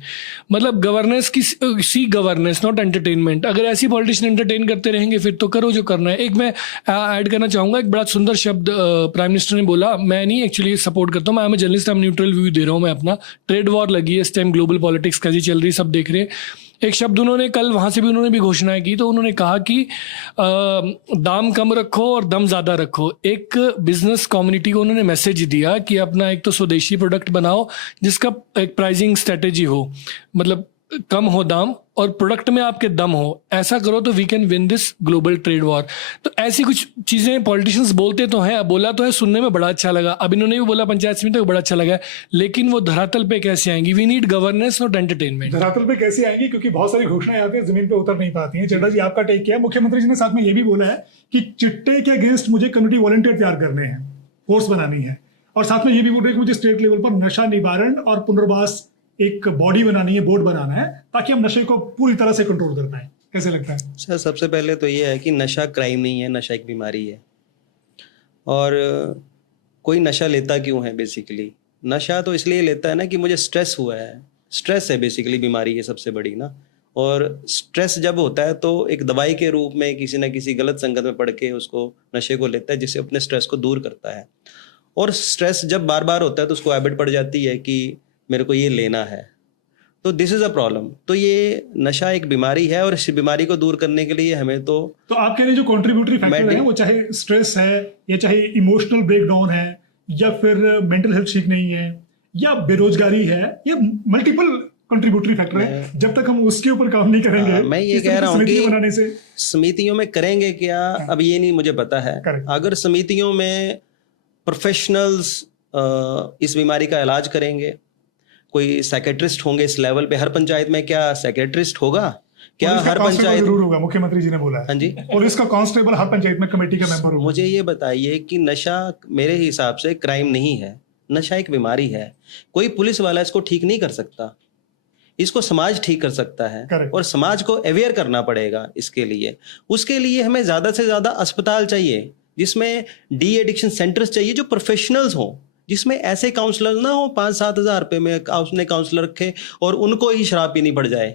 मतलब गवर्नेंस की सी गवर्नेंस, नॉट एंटरटेनमेंट। अगर ऐसी पॉलिटिशियन एंटरटेन करते रहेंगे फिर तो करो जो करना है। एक मैं ऐड करना चाहूँगा, एक बड़ा सुंदर शब्द प्राइम मिनिस्टर ने बोला, मैं नहीं एक्चुअली सपोर्ट करता हूँ, मैं am journalist, I am neutral view दे रहा हूँ मैं अपना। ट्रेड वॉर लगी है इस टाइम, ग्लोबल पॉलिटिक्स कैसी चल रही है सब देख रहे हैं। एक शब्द उन्होंने कल वहाँ से भी उन्होंने भी घोषणाएं की, तो उन्होंने कहा कि दाम कम रखो और दम ज़्यादा रखो। एक बिजनेस कम्युनिटी को उन्होंने मैसेज दिया कि अपना एक तो स्वदेशी प्रोडक्ट बनाओ जिसका एक प्राइसिंग स्ट्रेटेजी हो, मतलब कम हो दाम और प्रोडक्ट में आपके दम हो, ऐसा करो तो we can win this global trade war. तो ऐसी कुछ चीज़ें पॉलिटिशियंस बोलते तो हैं, बोला तो है, सुनने में बड़ा अच्छा लगा। अब इन्होंने भी बोला पंचायत समिति को, बड़ा अच्छा लगा, लेकिन वो धरातल पे कैसे आएंगी? We need governance not entertainment. धरातल पे कैसे आएंगी? क्योंकि बहुत सारी घोषणाएं आती हैं, जमीन पे उतर नहीं पाती हैं। चड्ढा जी, आपका टेक किया। मुख्यमंत्री जी ने साथ में ये भी बोला है कि चिट्टे के अगेंस्ट मुझे कम्युनिटी वॉलंटियर तैयार करने हैं, फोर्स बनानी है। और साथ में ये भी बोल रहे हैं कि मुझे स्टेट लेवल पर नशा निवारण और पुनर्वास एक बॉडी बनानी है, बोर्ड बनाना है, ताकि हम नशे को पूरी तरह से कंट्रोल कर पाए। कैसे लगता है सर? सबसे पहले तो ये है कि नशा क्राइम नहीं है, नशा एक बीमारी है। और कोई नशा लेता क्यों है? बेसिकली नशा तो इसलिए लेता है ना कि मुझे स्ट्रेस हुआ है। स्ट्रेस है बेसिकली बीमारी है सबसे बड़ी ना। और स्ट्रेस जब होता है तो एक दवाई के रूप में किसी ना किसी गलत संगत में पड़ के उसको नशे को लेता है, जिससे अपने स्ट्रेस को दूर करता है। और स्ट्रेस जब बार बार होता है तो उसको हैबिट पड़ जाती है कि मेरे को ये लेना है, तो दिस इज अ प्रॉब्लम। तो ये नशा एक बीमारी है और इस बीमारी को दूर करने के लिए हमें तो आप कह रहे हैं जो कंट्रीब्यूटरी फैक्टर है, वो चाहे स्ट्रेस है या चाहे इमोशनल ब्रेकडाउन है या फिर मेंटल हेल्थ ठीक नहीं है या बेरोजगारी है, ये मल्टीपल कंट्रीब्यूटरी फैक्टर है। जब तक हम उसके ऊपर काम नहीं करेंगे, मैं ये कह रहा हूँ कि बनाने से समितियों में करेंगे क्या, अब ये नहीं मुझे पता है। अगर समितियों में प्रोफेशनल्स इस बीमारी का इलाज करेंगे, कोई साइकेट्रिस्ट होंगे इस लेवल पे। हर पंचायत में क्या साइकेट्रिस्ट होगा? क्या हर पंचायत जरूर होगा? मुख्यमंत्री जी ने बोला है। हाँ जी, पुलिस का कांस्टेबल हर पंचायत में कमेटी का मेंबर होगा। मुझे ये बताइए कि नशा मेरे हिसाब से क्राइम नहीं है, नशा एक बीमारी है। कोई पुलिस वाला इसको ठीक नहीं कर सकता, इसको समाज ठीक कर सकता है। Correct. और समाज को अवेयर करना पड़ेगा इसके लिए। उसके लिए हमें ज्यादा से ज्यादा अस्पताल चाहिए, जिसमें डी एडिक्शन सेंटर्स चाहिए जो प्रोफेशनल्स हों, जिसमें ऐसे काउंसलर ना हो 5-7 हज़ार रुपए में उसने काउंसलर रखे और उनको ही शराब पीनी पड़ जाए,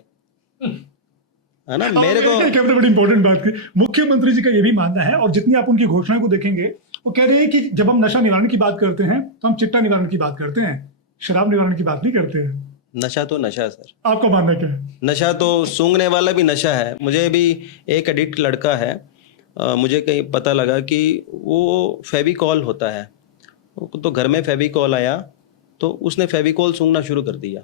है ना। मेरे को बड़ी इंपॉर्टेंट बात की, मुख्यमंत्री जी का ये भी मानना है, और जितनी आप उनकी घोषणाओं को देखेंगे, वो कह रहे हैं कि जब हम नशा निवारण की बात करते हैं तो हम चिट्टा निवारण की बात करते हैं, शराब निवारण की बात नहीं करते हैं। नशा तो नशा है सर। आपका मानना क्या है? नशा तो सूंघने वाला भी नशा है। मुझे भी एक एडिक्ट लड़का है, मुझे कहीं पता लगा कि वो फेविकॉल होता है, तो घर में फेविकॉल आया तो उसने फेविकॉल सूंघना शुरू कर दिया।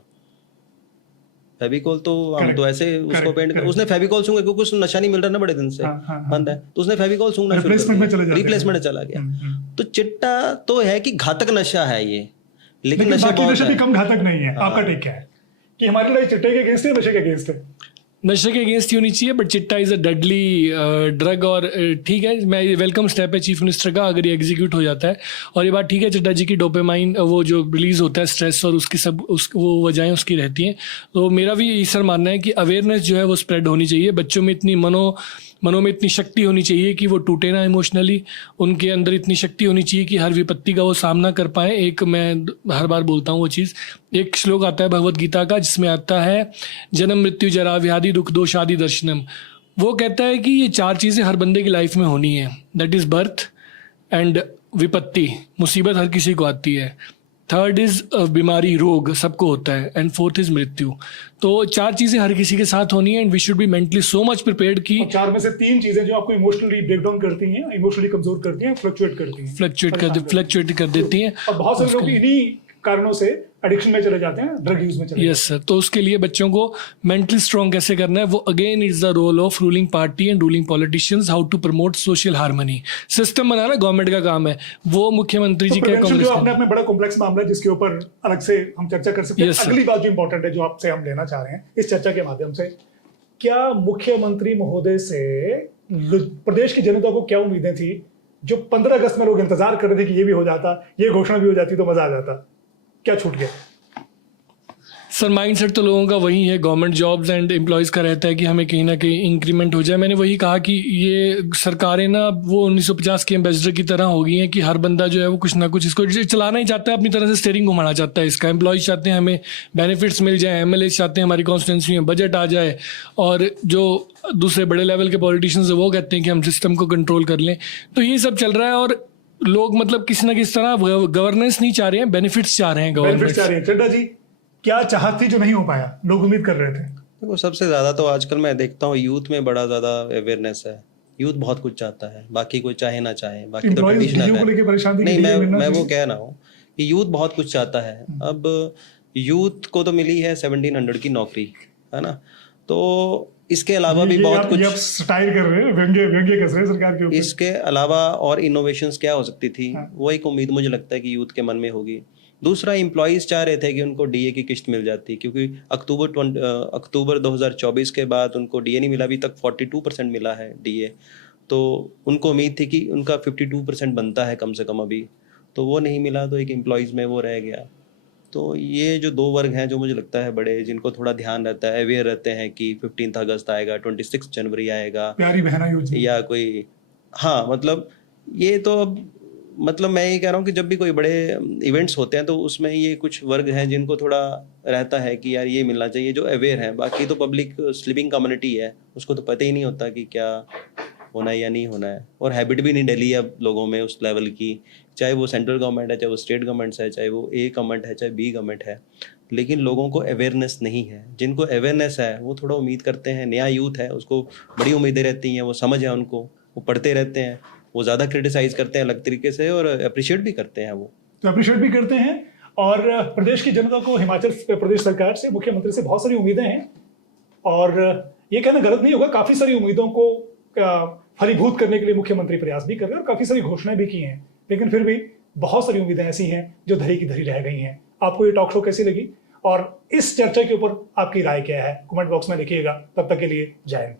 फेविकॉल तो हम तो ऐसे उसको पेंट कर, उसने फेविकॉल सूंघा क्योंकि उसको नशा नहीं मिल रहा ना बड़े दिन से, बंद है, तो उसने फेविकॉल सूंघना शुरू कर दिया, रिप्लेसमेंट चला गया। तो चिट्टा तो है कि घातक नशा है ये, लेकिन नशा भी कम घातक नहीं है। आपका टेक क्या है कि हमारी लड़ाई चिट्टे के अगेंस्ट है, नशे के अगेंस्ट है? नशे के अगेंस्ट ही होनी चाहिए, बट चिट्टा इज़ अ डेडली ड्रग। और ठीक है, मैं वेलकम स्टेप है चीफ मिनिस्टर का अगर ये एग्जीक्यूट हो जाता है। और ये बात ठीक है, चिट्टा जी की डोपामाइन वो जो रिलीज होता है स्ट्रेस और उसकी सब वो वजहें उसकी रहती हैं। तो मेरा भी सर मानना है कि अवेयरनेस जो है वो स्प्रेड होनी चाहिए। बच्चों में इतनी मनो में इतनी शक्ति होनी चाहिए कि वो टूटे ना इमोशनली, उनके अंदर इतनी शक्ति होनी चाहिए कि हर विपत्ति का वो सामना कर पाएँ। एक मैं हर बार बोलता हूँ वो चीज़, एक श्लोक आता है भगवत गीता का जिसमें आता है जन्म मृत्यु जरा व्याधि दुख दोष आदि दर्शनम। वो कहता है कि ये 4 चीज़ें हर बंदे की लाइफ में होनी है, दैट इज़ बर्थ एंड विपत्ति, मुसीबत हर किसी को आती है। 3rd इज बीमारी, रोग सबको होता है, एंड 4th इज मृत्यु। तो 4 चीजें हर किसी के साथ होनी है, and we should be mentally so much prepared कि 4 में से 3 चीजें जो आपको इमोशनली ब्रेकडाउन करती हैं, इमोशनली कमजोर करती हैं, फ्लक्चुएट कर देती हैं। और बहुत सारे लोग इन्हीं कारणों से एडिक्शन में चले जाते हैं, ड्रग यूज में चले यस सर, तो उसके लिए बच्चों को मेंटली स्ट्रॉन्ग कैसे करना है, वो again is the role of ruling party and ruling politicians, how to promote social harmony. System बनाना गवर्नमेंट का काम है, वो मुख्यमंत्री जी तो का prevention जो अपने कांग्रेस आप में बड़ा कॉम्प्लेक्स मामला है, जिसके ऊपर अलग से हम चर्चा कर सकते हैं। Yes, sir. अगली बात जो इंपॉर्टेंट है, जो आपसे हम लेना चाह रहे हैं इस चर्चा के माध्यम से, क्या मुख्यमंत्री महोदय से प्रदेश की जनता को क्या उम्मीदें थी, जो 15 अगस्त में लोग इंतजार कर रहे थे कि ये भी हो जाता, ये घोषणा भी हो जाती तो मजा आ जाता, क्या छूट गया? सर माइंडसेट तो लोगों का वही है, गवर्नमेंट जॉब्स एंड एम्प्लॉयज़ का रहता है कि हमें कहीं ना कहीं इंक्रीमेंट हो जाए। मैंने वही कहा कि ये सरकारें ना वो 1950 के एम्बेसडर की तरह हो गई हैं कि हर बंदा जो है वो कुछ ना कुछ इसको चलाना ही चाहता है, अपनी तरह से स्टेयरिंग घुमाना चाहता है इसका। एम्प्लॉयज़ चाहते हैं हमें बेनिफिट्स मिल जाए, एमएलए चाहते हैं हमारी कॉन्स्टिट्यूंसी में बजट आ जाए, और जो दूसरे बड़े लेवल के पॉलिटिशियंस हैं वो कहते हैं कि हम सिस्टम को कंट्रोल कर लें। तो ये सब चल रहा है, और लोग मतलब किसी ना किसी तरह गवर्नेंस नहीं चाह रहे हैं, बेनिफिट्स चाह रहे हैं बेनिफिट चाह गवर्नमेंट। रही है। चड्डा जी, क्या चाहत थी जो नहीं हो पाया, लोग उम्मीद कर रहे थे? देखो, सबसे ज़्यादा तो आजकल मैं देखता हूँ यूथ में बड़ा ज़्यादा अवेयरनेस है। यूथ बहुत कुछ चाहता है, बाकी कोई चाहे ना चाहे, बाकी तो Employees ट्रेडिशनल DU को लेके परेशान थी है। कि नहीं, DU मिलना मैं वो चाहिए। कह रहा हूँ कि यूथ बहुत कुछ चाहता है। अब यूथ को तो मिली है 1700 की नौकरी, है ना, तो इसके अलावा भी बहुत कुछ, स्टाइल कर रहे हैं, व्यंग्य कस रहे हैं सरकार के ऊपर। इसके अलावा और इनोवेशंस क्या हो सकती थी, वो एक उम्मीद मुझे लगता है कि यूथ के मन में होगी। दूसरा, एम्प्लॉयज़ चाह रहे थे कि उनको डीए की किस्त मिल जाती, क्योंकि अक्टूबर 2024 के बाद उनको डीए नहीं मिला, अभी तक 42% मिला है डीए। तो उनको उम्मीद थी कि उनका 52% बनता है कम से कम अभी, तो वो नहीं मिला, तो एक एम्प्लॉयज़ में वो रह गया। तो ये जो दो वर्ग हैं जो मुझे लगता है बड़े, जिनको थोड़ा ध्यान रहता है, अवेयर रहते हैं कि 15 अगस्त आएगा, 26 जनवरी आएगा, प्यारी बहना योजना या कोई, हाँ मतलब ये तो अब मतलब मैं ये कह रहा हूँ कि जब भी कोई बड़े इवेंट्स होते हैं तो उसमें ये कुछ वर्ग हैं जिनको थोड़ा रहता है कि यार ये मिलना चाहिए, जो अवेयर हैं। बाकी तो पब्लिक स्लीपिंग कम्युनिटी है, उसको तो पता ही नहीं होता कि क्या होना है या नहीं होना है, और हैबिट भी नहीं डली अब लोगों में उस लेवल की, चाहे वो सेंट्रल गवर्नमेंट है, चाहे वो स्टेट गवर्नमेंट्स है, चाहे वो ए गवर्नमेंट है, चाहे बी गवर्नमेंट है, लेकिन लोगों को अवेयरनेस नहीं है। जिनको अवेयरनेस है वो थोड़ा उम्मीद करते हैं, नया यूथ है उसको बड़ी उम्मीदें रहती हैं, वो समझ है उनको, वो पढ़ते रहते हैं, वो ज़्यादा क्रिटिसाइज करते हैं अलग तरीके से, और अप्रिशिएट भी करते हैं वो। तो अप्रिशिएट भी करते हैं। और प्रदेश की जनता को हिमाचल प्रदेश सरकार से, मुख्यमंत्री से बहुत सारी उम्मीदें हैं, और ये कहना गलत नहीं होगा, काफी सारी उम्मीदों को फलीभूत करने के लिए मुख्यमंत्री प्रयास भी कर रहे हैं और काफी सारी घोषणाएं भी की हैं, लेकिन फिर भी बहुत सारी उम्मीदें ऐसी हैं जो धरी की धरी रह गई हैं। आपको ये टॉक शो कैसी लगी और इस चर्चा के ऊपर आपकी राय क्या है, कमेंट बॉक्स में लिखिएगा। तब तक के लिए जय हिंद।